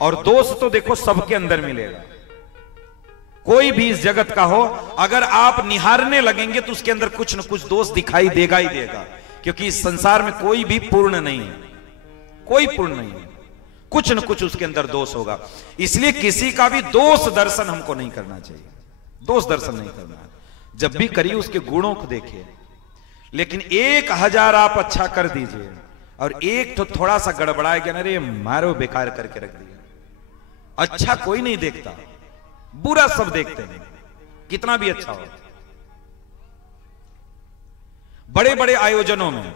और दोष तो देखो सबके अंदर मिलेगा, कोई भी इस जगत का हो, अगर आप निहारने लगेंगे तो उसके अंदर कुछ न कुछ दोष दिखाई देगा ही देगा, क्योंकि इस संसार में कोई भी पूर्ण नहीं है, कोई पूर्ण नहीं है, कुछ न कुछ उसके अंदर दोष होगा। इसलिए किसी का भी दोष दर्शन हमको नहीं करना चाहिए, दोष दर्शन नहीं करना है। जब भी करिए उसके गुणों को देखिए, लेकिन 1000 आप अच्छा कर दीजिए और एक तो थोड़ा सा गड़बड़ाएगा ना, अरे मारो बेकार करके रख दिया। अच्छा कोई नहीं देखता, बुरा सब देखते हैं, कितना भी अच्छा हो। बड़े बड़े आयोजनों में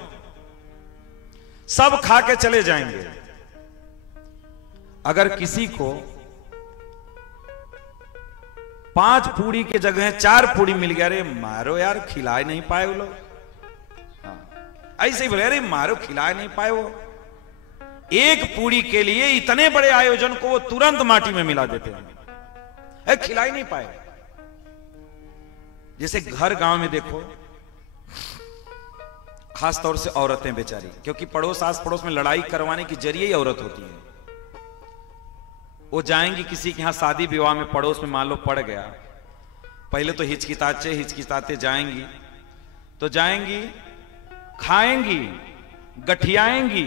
सब खा के चले जाएंगे, अगर किसी को 5 पूड़ी के जगह 4 पूड़ी मिल गया, अरे मारो यार खिला नहीं पाए वो लोग, ऐसे ही बोले अरे मारो खिला नहीं पाए वो। एक पूड़ी के लिए इतने बड़े आयोजन को वो तुरंत माटी में मिला देते हैं, खिला ही नहीं पाए। जैसे घर गांव में देखो, खास तौर से औरतें बेचारी, क्योंकि पड़ोस आस पड़ोस में लड़ाई करवाने की जरिए ही औरत होती है। वो जाएंगी किसी के यहां शादी विवाह में, पड़ोस में मान लो पड़ गया, पहले तो हिचकिचाते जाएंगी, तो जाएंगी खाएंगी, गठियाएंगी,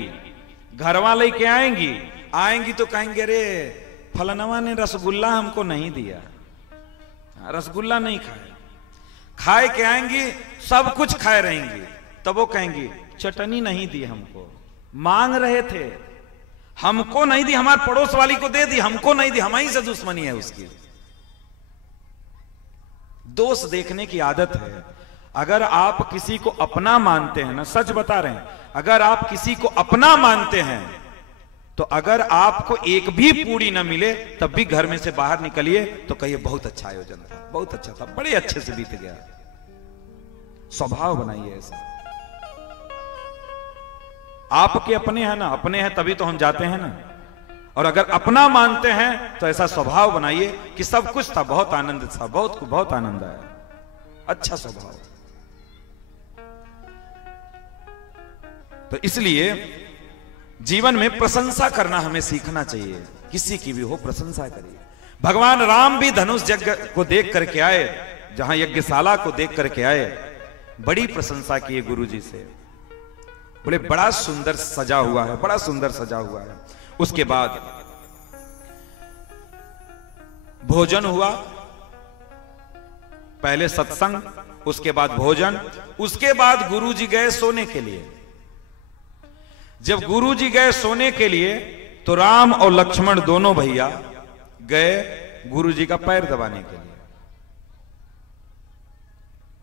घर वाले के आएंगी तो कहेंगे अरे फलनवा ने रसगुल्ला हमको नहीं दिया, रसगुल्ला नहीं खाए के आएंगी, सब कुछ खाए रहेंगी, तब वो कहेंगी चटनी नहीं दी हमको, मांग रहे थे हमको नहीं दी, हमारे पड़ोस वाली को दे दी, हमको नहीं दी, हमारी से दुश्मनी है उसकी। दोष देखने की आदत है। अगर आप किसी को अपना मानते हैं ना, सच बता रहे हैं, अगर आप किसी को अपना मानते हैं तो अगर आपको एक भी पूरी ना मिले तब भी घर में से बाहर निकलिए तो कहिए बहुत अच्छा आयोजन था, बहुत अच्छा था, बड़े अच्छे से बीत गया। स्वभाव बनाइए ऐसा। आपके अपने हैं ना, अपने हैं तभी तो हम जाते हैं ना, और अगर अपना मानते हैं तो ऐसा स्वभाव बनाइए कि सब कुछ था, बहुत आनंद था, बहुत आनंद आया, अच्छा स्वभाव। तो इसलिए जीवन में प्रशंसा करना हमें सीखना चाहिए, किसी की भी हो प्रशंसा करिए। भगवान राम भी धनुष यज्ञ को देख करके आए, जहां यज्ञशाला को देख करके आए, बड़ी प्रशंसा की गुरुजी से, बोले बड़ा सुंदर सजा हुआ है, बड़ा सुंदर सजा हुआ है। उसके बाद भोजन हुआ, पहले सत्संग, उसके बाद भोजन, उसके बाद गुरुजी गए सोने के लिए। जब गुरुजी गए सोने के लिए तो राम और लक्ष्मण दोनों भैया गए गुरुजी का पैर दबाने के लिए,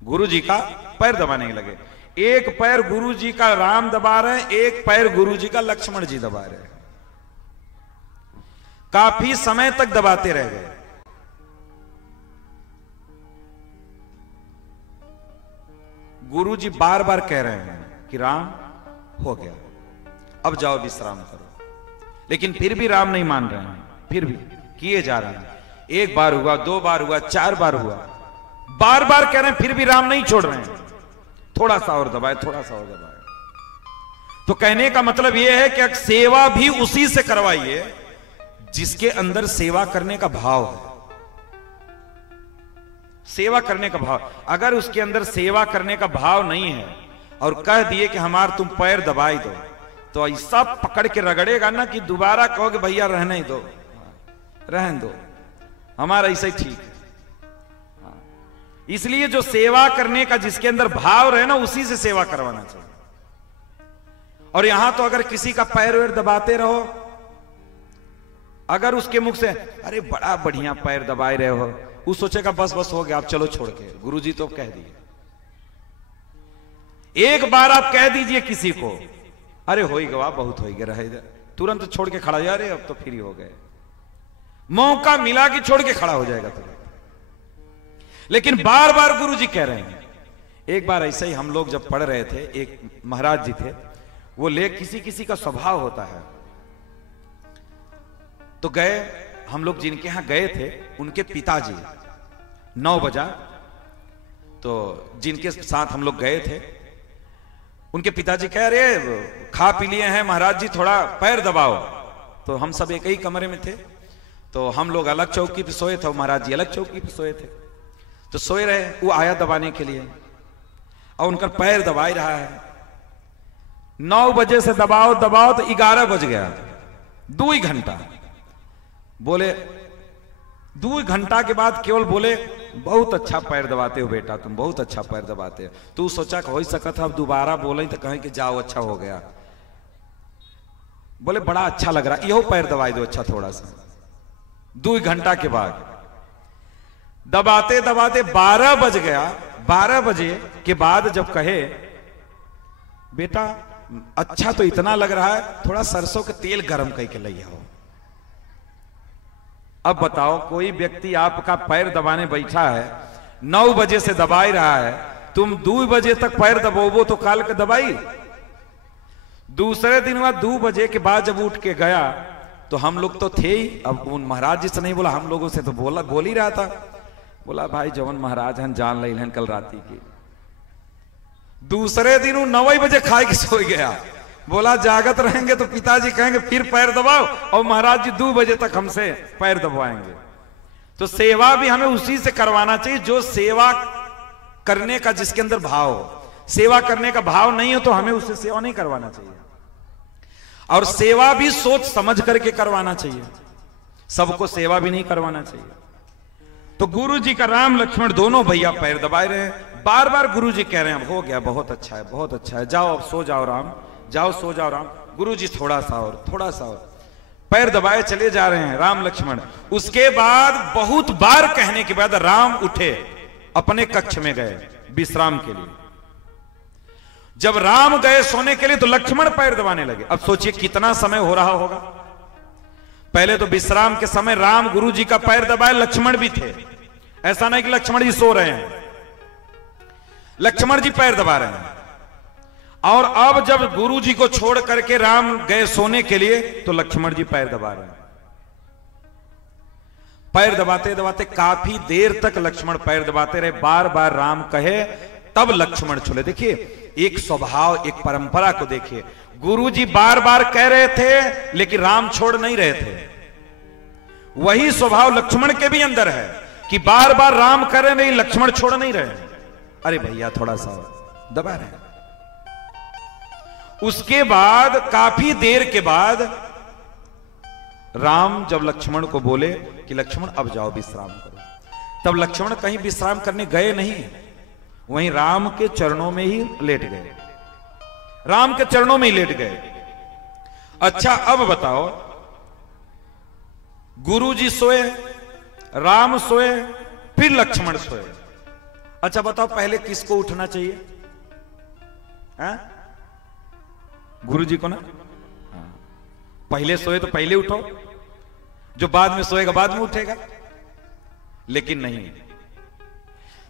गुरुजी का पैर दबाने लगे। एक पैर गुरुजी का राम दबा रहे हैं, एक पैर गुरुजी का लक्ष्मण जी दबा रहे हैं। काफी समय तक दबाते रह गए। गुरुजी बार बार कह रहे हैं कि राम हो गया, अब जाओ विश्राम करो, लेकिन फिर भी राम नहीं मान रहे हैं, फिर भी किए जा रहे हैं। एक बार हुआ, 2 बार हुआ, 4 बार हुआ, बार बार कह रहे हैं, फिर भी राम नहीं छोड़ रहे हैं, थोड़ा सा और दबाए, थोड़ा सा और दबाए। तो कहने का मतलब यह है कि सेवा भी उसी से करवाइए जिसके अंदर सेवा करने का भाव है, सेवा करने का भाव। अगर उसके अंदर सेवा करने का भाव नहीं है और कह दिए कि हमार तुम पैर दबाई दो, तो ऐसा पकड़ के रगड़ेगा ना कि दोबारा कहोगे भैया रहने दो, रहने दो, हमारा ऐसा ही ठीक है। इसलिए जो सेवा करने का जिसके अंदर भाव रहे ना, उसी से सेवा करवाना चाहिए। और यहां तो अगर किसी का पैर वैर दबाते रहो, अगर उसके मुख से अरे बड़ा बढ़िया पैर दबाए रहे हो, वो सोचेगा बस बस हो गया, आप चलो छोड़ के, गुरुजी तो कह दिए। एक बार आप कह दीजिए किसी को, अरे हो ही गवा, बहुत हो गया, रहे, तुरंत छोड़ के खड़ा हो जाए, अरे अब तो फ्री हो गए। मौका मिला कि छोड़ के खड़ा हो जाएगा तुरंत। लेकिन बार बार गुरुजी कह रहे हैं। एक बार ऐसे ही हम लोग जब पढ़ रहे थे, एक महाराज जी थे, वो ले किसी किसी का स्वभाव होता है, तो गए हम लोग जिनके यहां गए थे, उनके पिताजी 9 बजा, तो जिनके साथ हम लोग गए थे उनके पिताजी कह रहे खा पी लिए हैं महाराज जी, थोड़ा पैर दबाओ। तो हम सब एक ही कमरे में थे, तो हम लोग अलग चौकी पे सोए थे, महाराज जी अलग चौकी पे सोए थे। तो सोए रहे, वो आया दबाने के लिए और उनका पैर दबा ही रहा है। 9 बजे से दबाओ दबाओ तो 11 बज गया, 2 घंटा। बोले 2 घंटा के बाद केवल बोले, बहुत अच्छा पैर दबाते हो बेटा, तुम बहुत अच्छा पैर दबाते हो। तू सोचा हो ही सकता था अब दोबारा बोले तो कहें कि जाओ अच्छा हो गया। बोले बड़ा अच्छा लग रहा, यो पैर दबाई दो अच्छा थोड़ा सा। 2 घंटा के बाद दबाते दबाते 12 बज गया। 12 बजे के बाद जब कहे बेटा अच्छा तो इतना लग रहा है, थोड़ा सरसों का तेल गरम करके ले आओ। अब बताओ, कोई व्यक्ति आपका पैर दबाने बैठा है, 9 बजे से दबाई रहा है, तुम 2 बजे तक पैर दबोबो तो काल का दबाई। दूसरे दिन बाद 2 बजे के बाद जब उठ के गया तो हम लोग तो थे ही, अब उन महाराज जी से नहीं बोला, हम लोगों से तो बोल ही रहा था। बोला भाई जवन महाराज हैं जान ले कल राती की। दूसरे दिन 9 बजे खाए के सो गया। बोला जागत रहेंगे तो पिताजी कहेंगे फिर पैर दबाओ, और महाराज जी 2 बजे तक हमसे पैर दबवाएंगे। तो सेवा भी हमें उसी से करवाना चाहिए जो सेवा करने का, जिसके अंदर भाव हो। सेवा करने का भाव नहीं हो तो हमें उससे सेवा नहीं करवाना चाहिए। और सेवा भी सोच समझ करके करवाना चाहिए, सबको सेवा भी नहीं करवाना चाहिए। तो गुरु जी का राम लक्ष्मण दोनों भैया पैर दबाए रहे हैं। बार बार गुरु जी कह रहे हैं हो गया, बहुत अच्छा है, बहुत अच्छा है, जाओ अब सो जाओ राम, जाओ सो जाओ राम। गुरु जी थोड़ा सा और, थोड़ा सा और, पैर दबाए चले जा रहे हैं राम लक्ष्मण। उसके बाद बहुत बार कहने के बाद राम उठे, अपने कक्ष में गए विश्राम के लिए। जब राम गए सोने के लिए तो लक्ष्मण पैर दबाने लगे। अब सोचिए कितना समय हो रहा होगा। पहले तो विश्राम के समय राम गुरु जी का पैर दबाए, लक्ष्मण भी थे, ऐसा नहीं कि लक्ष्मण जी सो रहे हैं, लक्ष्मण जी पैर दबा रहे हैं। और अब जब गुरु जी को छोड़ करके राम गए सोने के लिए तो लक्ष्मण जी पैर दबा रहे हैं। पैर दबाते दबाते काफी देर तक लक्ष्मण पैर दबाते रहे। बार बार राम कहे तब लक्ष्मण छोड़े। देखिए एक स्वभाव, एक परंपरा को देखिए। गुरु जी बार बार कह रहे थे लेकिन राम छोड़ नहीं रहे थे। वही स्वभाव लक्ष्मण के भी अंदर है कि बार बार राम कह रहे नहीं, लक्ष्मण छोड़ नहीं रहे। अरे भैया थोड़ा सा दबा रहे। उसके बाद काफी देर के बाद राम जब लक्ष्मण को बोले कि लक्ष्मण अब जाओ विश्राम करो, तब लक्ष्मण कहीं विश्राम करने गए नहीं, वहीं राम के चरणों में ही लेट गए, राम के चरणों में ही लेट गए। अच्छा अब बताओ, गुरु जी सोए, राम सोए, फिर लक्ष्मण सोए। अच्छा बताओ पहले किसको उठना चाहिए? गुरु जी को ना? पहले सोए तो पहले उठो, जो बाद में सोएगा बाद में उठेगा। लेकिन नहीं,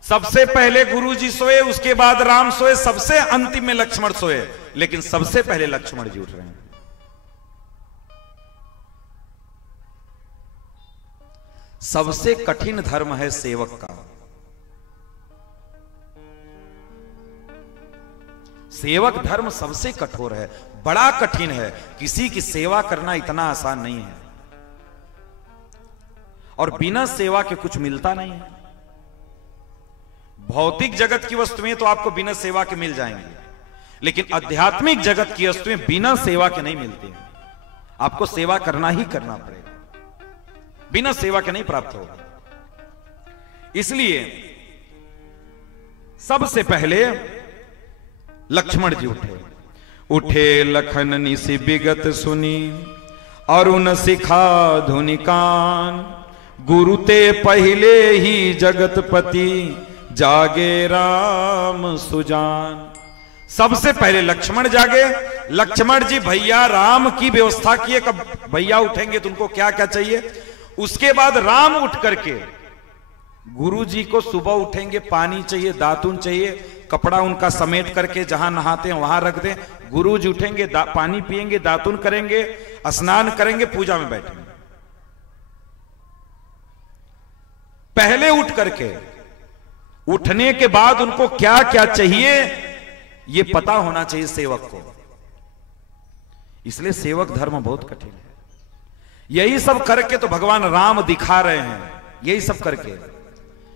सबसे पहले गुरु जी सोए, उसके बाद राम सोए, सबसे अंतिम में लक्ष्मण सोए, लेकिन सबसे पहले लक्ष्मण जी उठ रहे हैं। सबसे कठिन धर्म है सेवक का। सेवक धर्म सबसे कठोर है, बड़ा कठिन है। किसी की सेवा करना इतना आसान नहीं है, और बिना सेवा के कुछ मिलता नहीं है। भौतिक जगत की वस्तुएं तो आपको बिना सेवा के मिल जाएंगी, लेकिन आध्यात्मिक जगत की वस्तुएं बिना सेवा के नहीं मिलती हैं। आपको सेवा करना ही करना पड़ेगा, बिना सेवा के नहीं प्राप्त होगा। इसलिए सबसे पहले लक्ष्मण जी उठे। उठे लखन निसि विगत सुनी, अरुण सिखा धुनि कान, गुरु ते पहले ही जगतपति, जागे राम सुजान। सबसे पहले लक्ष्मण जागे। लक्ष्मण जी भैया राम की व्यवस्था किए, कब भैया उठेंगे तो उनको क्या क्या चाहिए। उसके बाद राम उठ करके गुरु जी को सुबह उठेंगे, पानी चाहिए, दातुन चाहिए, कपड़ा उनका समेट करके जहां नहाते हैं वहां रख दें। गुरु जी उठेंगे, पानी पिएंगे, दातुन करेंगे, स्नान करेंगे, पूजा में बैठेंगे। पहले उठ करके, उठने के बाद उनको क्या क्या चाहिए ये पता होना चाहिए सेवक को। इसलिए सेवक धर्म बहुत कठिन है, यही सब करके तो भगवान राम दिखा रहे हैं, यही सब करके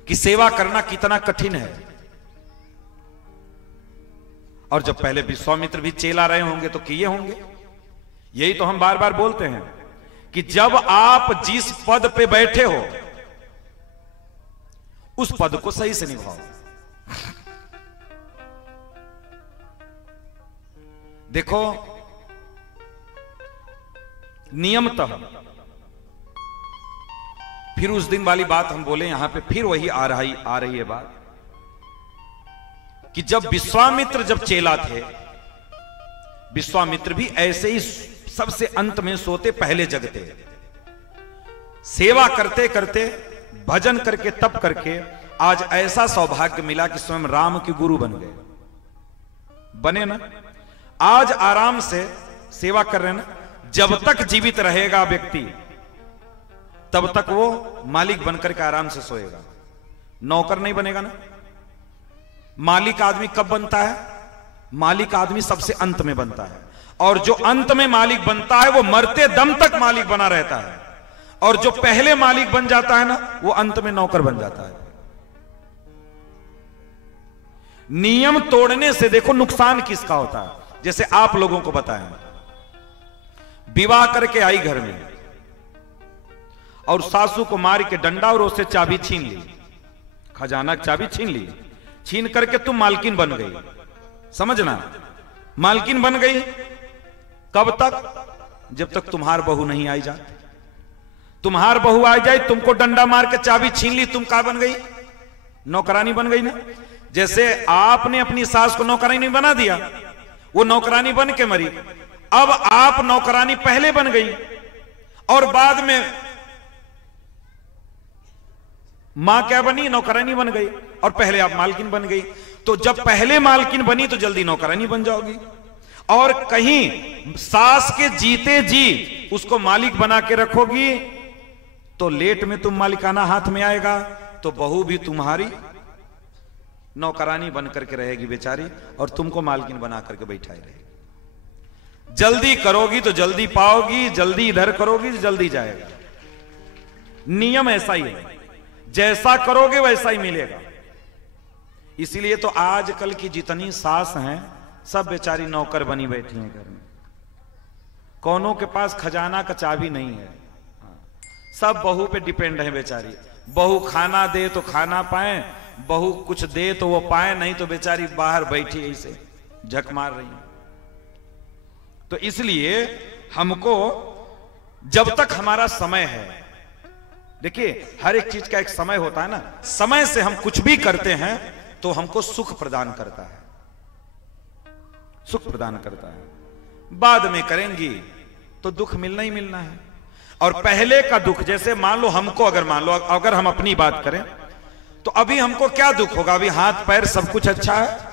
कि सेवा करना कितना कठिन है। और जब पहले विश्वामित्र भी चेला रहे होंगे तो किए होंगे। यही तो हम बार बार बोलते हैं कि जब आप जिस पद पे बैठे हो उस पद को सही से निभाओ। देखो, नियमतः फिर उस दिन वाली बात हम बोले, यहां पे फिर वही आ रही है बात कि जब विश्वामित्र जब चेला थे, विश्वामित्र भी ऐसे ही सबसे अंत में सोते, पहले जगते, सेवा करते करते, भजन करके, तप करके आज ऐसा सौभाग्य मिला कि स्वयं राम के गुरु बन गए। बने ना, आज आराम से सेवा कर रहे ना। जब तक जीवित रहेगा व्यक्ति तब तक वो मालिक बनकर के आराम से सोएगा, नौकर नहीं बनेगा ना। मालिक आदमी कब बनता है? मालिक आदमी सबसे अंत में बनता है, और जो अंत में मालिक बनता है वो मरते दम तक मालिक बना रहता है, और जो पहले मालिक बन जाता है ना वो अंत में नौकर बन जाता है। नियम तोड़ने से देखो नुकसान किसका होता है। जैसे आप लोगों को बताएं, विवाह करके आई घर में और सासू को मार के डंडा और उससे चाबी छीन ली, खजाना की चाबी छीन ली, छीन करके तुम मालकिन बन गई। समझना, मालकिन बन गई कब तक? जब तक तुम्हार बहू नहीं आई जाती। तुम्हार बहू आ जाए, तुमको डंडा मार के चाबी छीन ली, तुम क्या बन गई? नौकरानी बन गई ना। जैसे आपने अपनी सास को नौकरानी बना दिया, वो नौकरानी बन के मरी, अब आप नौकरानी पहले बन गई और बाद में मां क्या बनी? नौकरानी बन गई, और पहले आप मालकिन बन गई। तो जब पहले मालकिन बनी तो जल्दी नौकरानी बन जाओगी, और कहीं सास के जीते जी उसको मालिक बना के रखोगी तो लेट में तुम मालिकाना हाथ में आएगा, तो बहू भी तुम्हारी नौकरानी बन करके रहेगी बेचारी, और तुमको मालकिन बना करके बैठाई रहेगी। जल्दी करोगी तो जल्दी पाओगी, जल्दी इधर करोगी तो जल्दी जाएगा। नियम ऐसा ही है, जैसा करोगे वैसा ही मिलेगा। इसीलिए तो आजकल की जितनी सास हैं सब बेचारी नौकर बनी बैठी हैं घर में। कौनों के पास खजाना का चाबी नहीं है, सब बहू पे डिपेंड है बेचारी। बहू खाना दे तो खाना पाए, बहू कुछ दे तो वो पाए, नहीं तो बेचारी बाहर बैठी ऐसे झक मार रही है। तो इसलिए हमको जब तक हमारा समय है, देखिए हर एक चीज का एक समय होता है ना, समय से हम कुछ भी करते हैं तो हमको सुख प्रदान करता है, सुख प्रदान करता है। बाद में करेंगी तो दुख मिलना ही मिलना है। और पहले का दुख, जैसे मान लो हमको, अगर हम अपनी बात करें तो अभी हमको क्या दुख होगा? अभी हाथ पैर सब कुछ अच्छा है,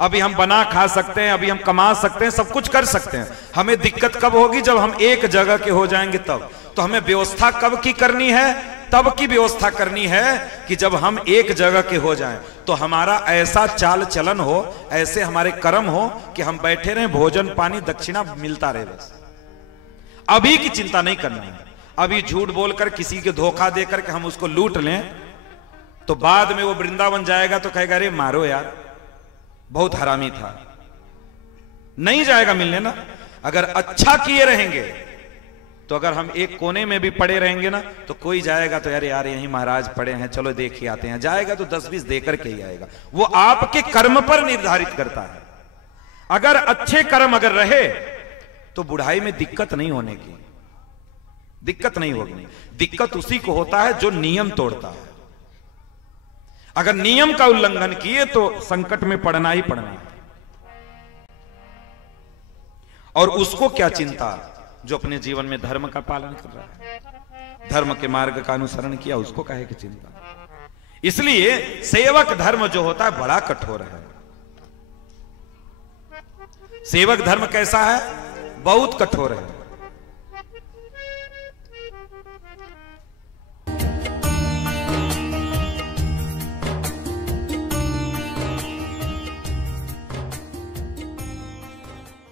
अभी हम बना खा सकते हैं, अभी हम कमा सकते हैं, सब कुछ कर सकते हैं। हमें दिक्कत कब होगी? जब हम एक जगह के हो जाएंगे तब। तो हमें व्यवस्था कब की करनी है? तब की व्यवस्था करनी है कि जब हम एक जगह के हो जाएं, तो हमारा ऐसा चाल चलन हो, ऐसे हमारे कर्म हो कि हम बैठे रहें, भोजन पानी दक्षिणा मिलता रहे। बस अभी की चिंता नहीं करना है। अभी झूठ बोलकर किसी के धोखा देकर के हम उसको लूट लें तो बाद में वो वृंदावन जाएगा तो कहेगा अरे मारो यार, बहुत हरामी था। नहीं जाएगा मिलने ना। अगर अच्छा किए रहेंगे तो अगर हम एक कोने में भी पड़े रहेंगे ना तो कोई जाएगा तो यार यहीं महाराज पड़े हैं, चलो देख ही आते हैं, जाएगा तो 10-20 देकर के ही आएगा। वो आपके कर्म पर निर्धारित करता है। अगर अच्छे कर्म अगर रहे तो बुढ़ाई में दिक्कत नहीं होने की, दिक्कत नहीं होगी। दिक्कत उसी को होता है जो नियम तोड़ता है। अगर नियम का उल्लंघन किए तो संकट में पड़ना ही पड़ना है। और उसको क्या चिंता जो अपने जीवन में धर्म का पालन कर रहा है, धर्म के मार्ग का अनुसरण किया, उसको काहे की चिंता। इसलिए सेवक धर्म जो होता है बड़ा कठोर है। सेवक धर्म कैसा है? बहुत कठोर है।